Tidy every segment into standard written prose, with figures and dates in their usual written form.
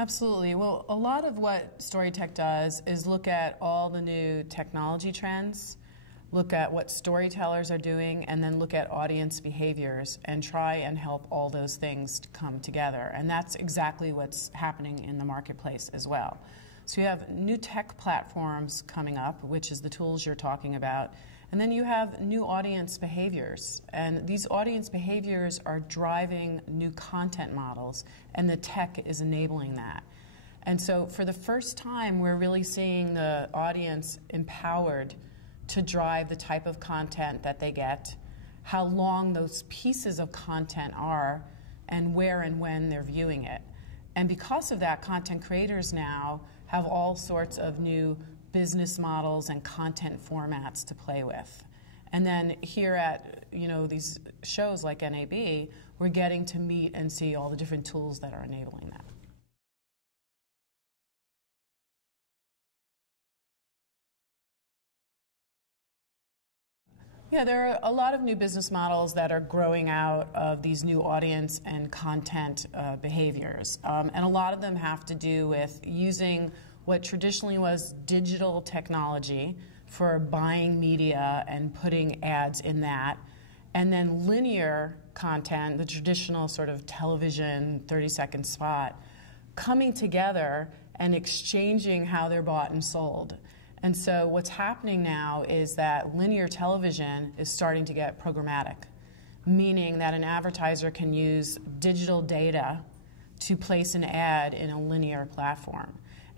Absolutely. Well, a lot of what StoryTech does is look at all the new technology trends, look at what storytellers are doing, and then look at audience behaviors and try and help all those things to come together. And that's exactly what's happening in the marketplace as well. So you have new tech platforms coming up, which is the tools you're talking about, and then you have new audience behaviors. And these audience behaviors are driving new content models, and the tech is enabling that. And so for the first time, we're really seeing the audience empowered to drive the type of content that they get, how long those pieces of content are, and where and when they're viewing it. And because of that, content creators now have all sorts of new business models and content formats to play with. And then here at these shows like NAB, we're getting to meet and see all the different tools that are enabling that. Yeah, there are a lot of new business models that are growing out of these new audience and content behaviors. And a lot of them have to do with using what traditionally was digital technology for buying media and putting ads in that, and then linear content, the traditional sort of television 30-second spot, coming together and exchanging how they're bought and sold. And so what's happening now is that linear television is starting to get programmatic, meaning that an advertiser can use digital data to place an ad in a linear platform.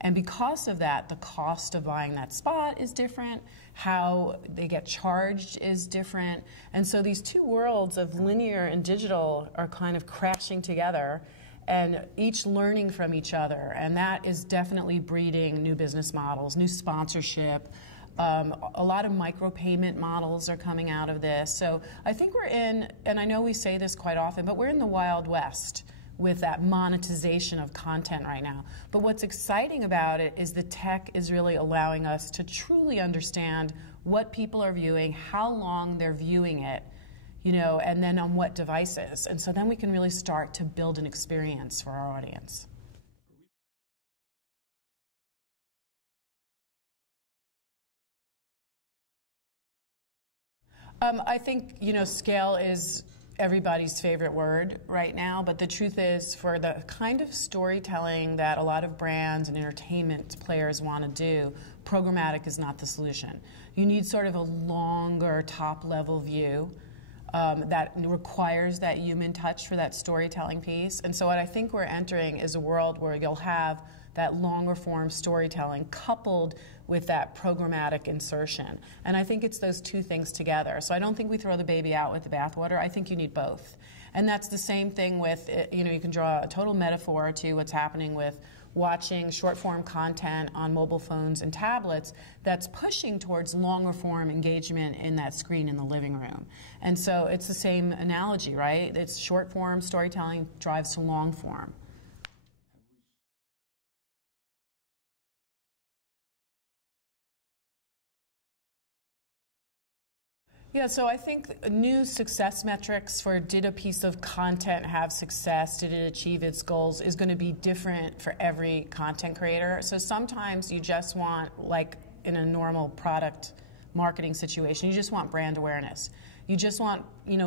And because of that, the cost of buying that spot is different, how they get charged is different. And so these two worlds of linear and digital are kind of crashing together, and each learning from each other. And that is definitely breeding new business models, new sponsorship. A lot of micropayment models are coming out of this. So I think we're in, and I know we say this quite often, but we're in the Wild West with that monetization of content right now. But what's exciting about it is the tech is really allowing us to truly understand what people are viewing, how long they're viewing it, and then on what devices. And so then we can really start to build an experience for our audience. I think, scale is everybody's favorite word right now, but the truth is, for the kind of storytelling that a lot of brands and entertainment players want to do, programmatic is not the solution. You need sort of a longer top-level view that requires that human touch for that storytelling piece. And so what I think we're entering is a world where you'll have that longer form storytelling coupled with that programmatic insertion. And I think it's those two things together. So I don't think we throw the baby out with the bathwater. I think you need both. And that's the same thing with, you can draw a total metaphor to what's happening with watching short form content on mobile phones and tablets that's pushing towards longer form engagement in that screen in the living room. And so it's the same analogy, right? It's short form storytelling drives to long form. Yeah, so I think new success metrics for did a piece of content have success, did it achieve its goals, is going to be different for every content creator. So sometimes you just want, like in a normal product marketing situation, you just want brand awareness. You just want,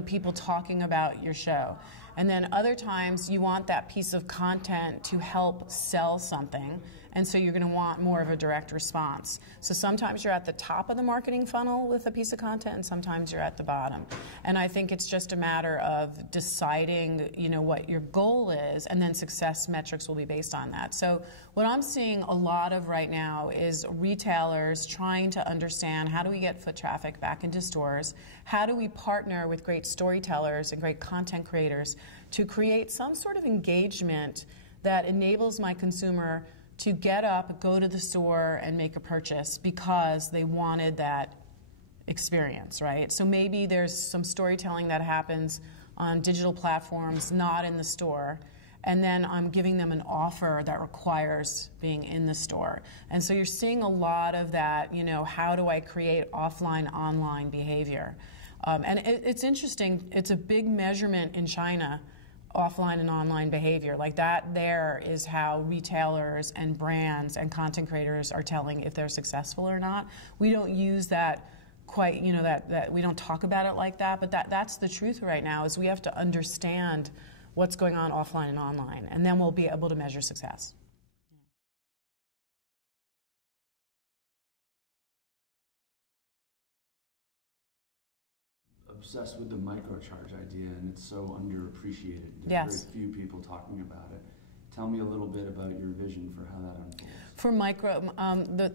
people talking about your show. And then other times you want that piece of content to help sell something, and so you're going to want more of a direct response. So sometimes you're at the top of the marketing funnel with a piece of content, and sometimes you're at the bottom. And I think it's just a matter of deciding, what your goal is, and then success metrics will be based on that. So what I'm seeing a lot of right now is retailers trying to understand, how do we get foot traffic back into stores? How do we partner with great storytellers and great content creators to create some sort of engagement that enables my consumer to get up, go to the store, and make a purchase because they wanted that experience, right? So maybe there's some storytelling that happens on digital platforms, not in the store, and then I'm giving them an offer that requires being in the store. And so you're seeing a lot of that, how do I create offline, online behavior? And it's interesting, it's a big measurement in China offline and online behavior. Like that there is how retailers and brands and content creators are telling if they're successful or not. We don't use that quite, you know, that we don't talk about it like that, but that's the truth right now, is we have to understand what's going on offline and online, and then we'll be able to measure success. Obsessed with the microcharge idea, and it's so underappreciated. There's Yes. very few people talking about it. Tell me a little bit about your vision for how that unfolds. For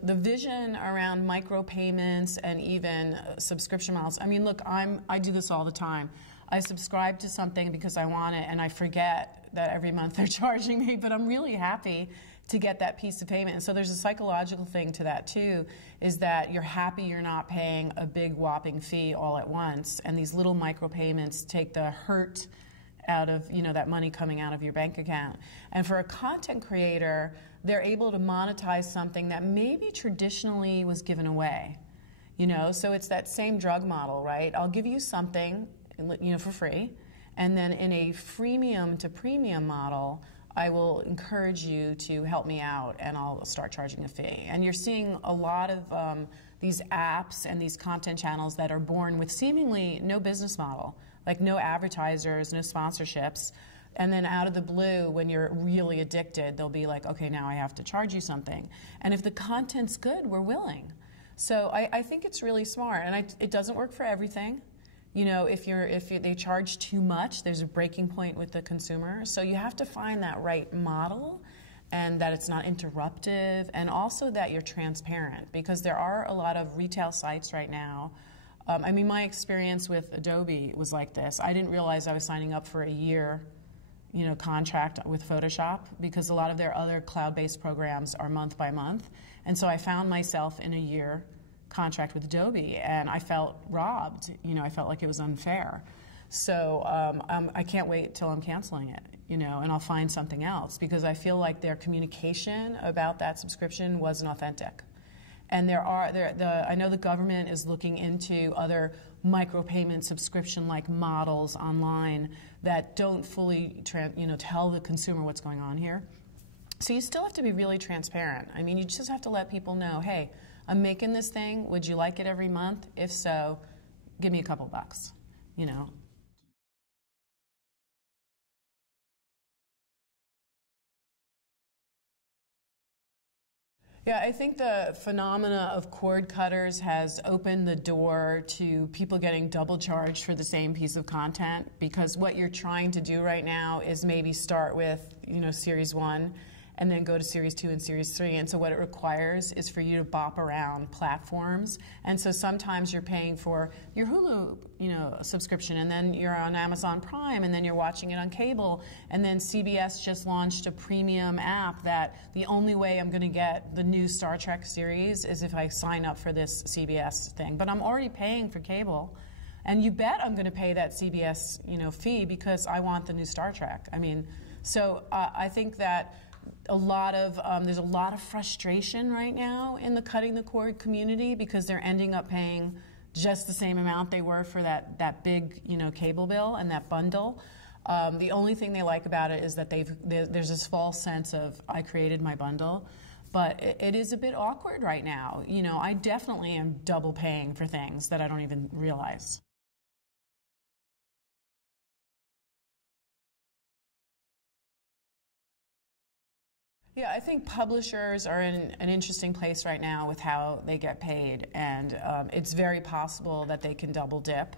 the vision around micropayments and even subscription models. I mean, look, I do this all the time. I subscribe to something because I want it, and I forget that every month they're charging me, but I'm really happy to get that piece of payment. And so there's a psychological thing to that too, is that you're happy you're not paying a big whopping fee all at once, and these little micropayments take the hurt out of, you know, that money coming out of your bank account. And for a content creator, they're able to monetize something that maybe traditionally was given away. You know, so it's that same drug model, right? I'll give you something, you know, for free, and then in a freemium to premium model, I will encourage you to help me out, and I'll start charging a fee. And you're seeing a lot of these apps and these content channels that are born with seemingly no business model, like no advertisers, no sponsorships. And then out of the blue, when you're really addicted, they'll be like, okay, now I have to charge you something. And if the content's good, we're willing. So I think it's really smart. And it doesn't work for everything. You know, if they charge too much, there's a breaking point with the consumer. So you have to find that right model, and that it's not interruptive, and also that you're transparent, because there are a lot of retail sites right now. I mean, my experience with Adobe was like this. I didn't realize I was signing up for a year, you know, contract with Photoshop, because a lot of their other cloud-based programs are month by month. And so I found myself in a year contract with Adobe, and I felt robbed. You know, I felt like it was unfair. So I can't wait till I'm canceling it, you know, and I'll find something else, because I feel like their communication about that subscription wasn't authentic. And I know the government is looking into other micropayment subscription-like models online that don't fully, you know, tell the consumer what's going on here. So you still have to be really transparent. I mean, you just have to let people know, hey, I'm making this thing. Would you like it every month? If so, give me a couple bucks, you know. Yeah, I think the phenomena of cord cutters has opened the door to people getting double charged for the same piece of content, because what you're trying to do right now is maybe start with, you know, Series 1 and then go to Series 2 and Series 3. And so what it requires is for you to bop around platforms. And so sometimes you're paying for your Hulu, you know, subscription, and then you're on Amazon Prime, and then you're watching it on cable. And then CBS just launched a premium app that the only way I'm going to get the new Star Trek series is if I sign up for this CBS thing. But I'm already paying for cable. And you bet I'm going to pay that CBS, you know, fee, because I want the new Star Trek. I mean, so I think that there's a lot of frustration right now in the cutting the cord community, because they're ending up paying just the same amount they were for that big, you know, cable bill and that bundle. The only thing they like about it is that there's this false sense of, I created my bundle. But it is a bit awkward right now. You know, I definitely am double paying for things that I don't even realize. Yeah, I think publishers are in an interesting place right now with how they get paid, and it's very possible that they can double dip,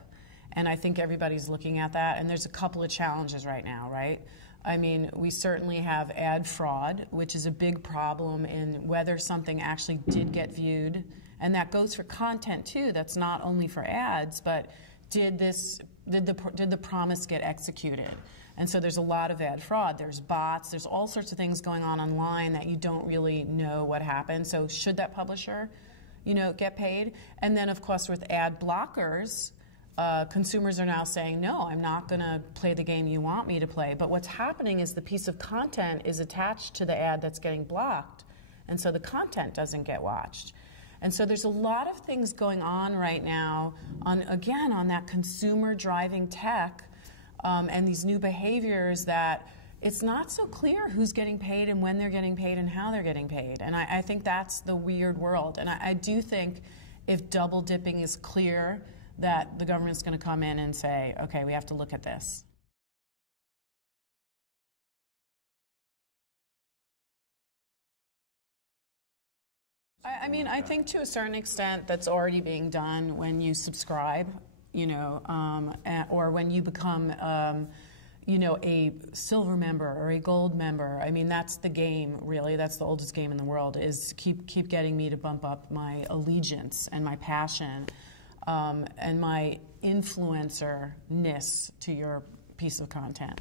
and I think everybody's looking at that, and there's a couple of challenges right now, right? I mean, we certainly have ad fraud, which is a big problem in whether something actually did get viewed, and that goes for content too. That's not only for ads, but did the promise get executed? And so there's a lot of ad fraud. There's bots. There's all sorts of things going on online that you don't really know what happened. So should that publisher, you know, get paid? And then, of course, with ad blockers, consumers are now saying, no, I'm not going to play the game you want me to play. But what's happening is the piece of content is attached to the ad that's getting blocked, and so the content doesn't get watched. And so there's a lot of things going on right now on that consumer driving tech and these new behaviors that it's not so clear who's getting paid and when they're getting paid and how they're getting paid. And I think that's the weird world. And I do think if double dipping is clear, that the government's going to come in and say, okay, we have to look at this. I mean, I think to a certain extent that's already being done when you subscribe, you know, or when you become, you know, a silver member or a gold member. I mean, that's the game, really. That's the oldest game in the world, is keep getting me to bump up my allegiance and my passion and my influencer-ness to your piece of content.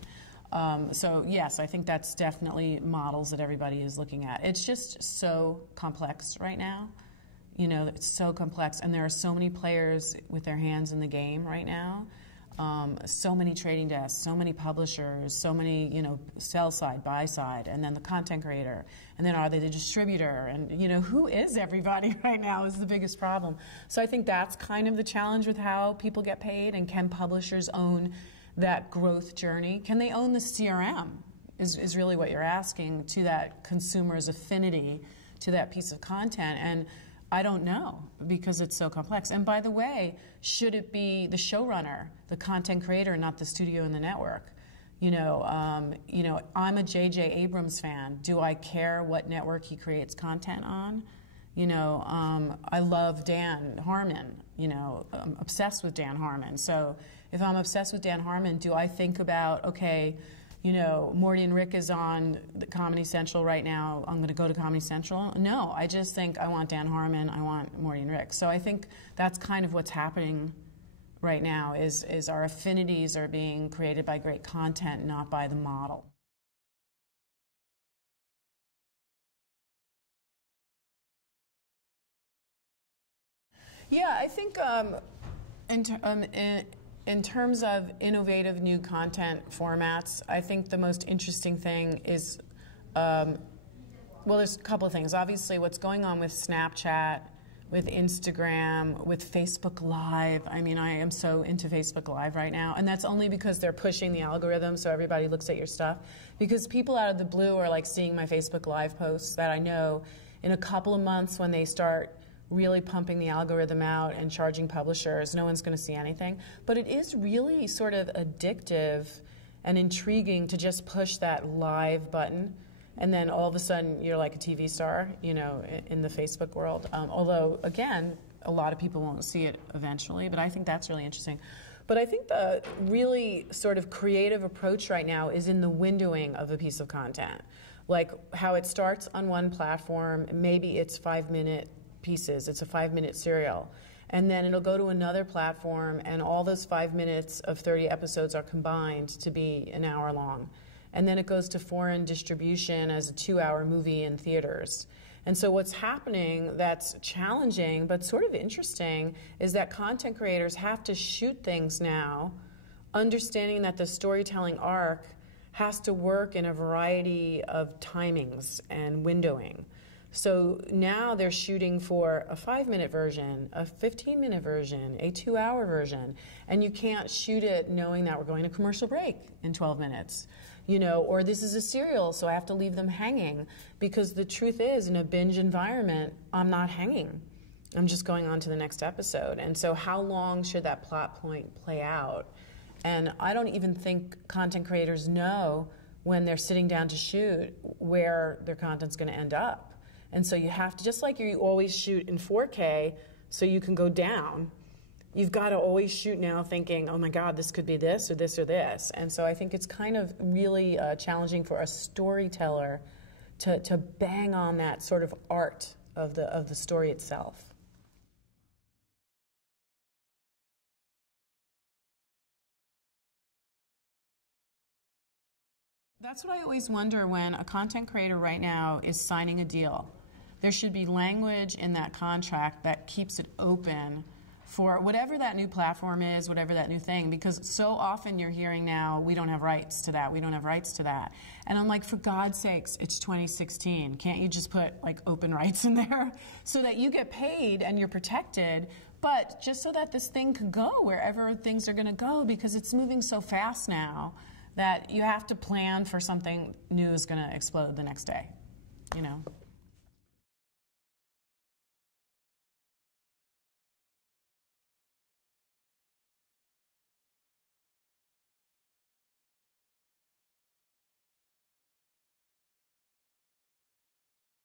So yes, I think that's definitely models that everybody is looking at. It's just so complex right now. You know, it's so complex, and there are so many players with their hands in the game right now. So many trading desks, so many publishers, so many, you know, sell side, buy side, and then the content creator, and then are they the distributor? And, you know, who is everybody right now is the biggest problem. So I think that's kind of the challenge with how people get paid, and can publishers own that growth journey? Can they own the CRM is really what you're asking, to that consumer's affinity to that piece of content. And I don't know, because it's so complex. And by the way, should it be the showrunner, the content creator, not the studio and the network? You know, I'm a J.J. Abrams fan. Do I care what network he creates content on? You know, I love Dan Harmon. You know, I'm obsessed with Dan Harmon. So if I'm obsessed with Dan Harmon, do I think about, okay, you know, Morty and Rick is on the Comedy Central right now, I'm going to go to Comedy Central? No, I just think I want Dan Harmon, I want Morty and Rick. So I think that's kind of what's happening right now, is our affinities are being created by great content, not by the model. Yeah, I think in terms of innovative new content formats, I think the most interesting thing is, well, there's a couple of things. Obviously, what's going on with Snapchat, with Instagram, with Facebook Live. I mean, I am so into Facebook Live right now, and that's only because they're pushing the algorithm so everybody looks at your stuff. Because people out of the blue are like seeing my Facebook Live posts that I know in a couple of months, when they start really pumping the algorithm out and charging publishers, no one's going to see anything. But it is really sort of addictive and intriguing to just push that live button, and then all of a sudden you're like a TV star, you know, in the Facebook world. Although, again, a lot of people won't see it eventually, but I think that's really interesting. But I think the really sort of creative approach right now is in the windowing of a piece of content. Like how it starts on one platform, maybe it's 5-minute pieces, it's a 5-minute serial, and then it'll go to another platform, and all those 5 minutes of 30 episodes are combined to be an hour long, and then it goes to foreign distribution as a 2-hour movie in theaters. And so what's happening that's challenging but sort of interesting is that content creators have to shoot things now, understanding that the storytelling arc has to work in a variety of timings and windowing. So now they're shooting for a 5-minute version, a 15-minute version, a 2-hour version, and you can't shoot it knowing that we're going to commercial break in 12 minutes, you know, or this is a serial, so I have to leave them hanging, because the truth is, in a binge environment, I'm not hanging. I'm just going on to the next episode. And so how long should that plot point play out? And I don't even think content creators know when they're sitting down to shoot where their content's going to end up. And so you have to, just like you always shoot in 4K so you can go down, you've got to always shoot now thinking, oh my God, this could be this or this or this. And so I think it's kind of really challenging for a storyteller to bang on that sort of art of the story itself. That's what I always wonder when a content creator right now is signing a deal. There should be language in that contract that keeps it open for whatever that new platform is, whatever that new thing, because so often you're hearing now, we don't have rights to that, we don't have rights to that. And I'm like, for God's sakes, it's 2016. Can't you just put like open rights in there so that you get paid and you're protected, But just so that this thing could go wherever things are going to go, because it's moving so fast now that you have to plan for something new is going to explode the next day, you know.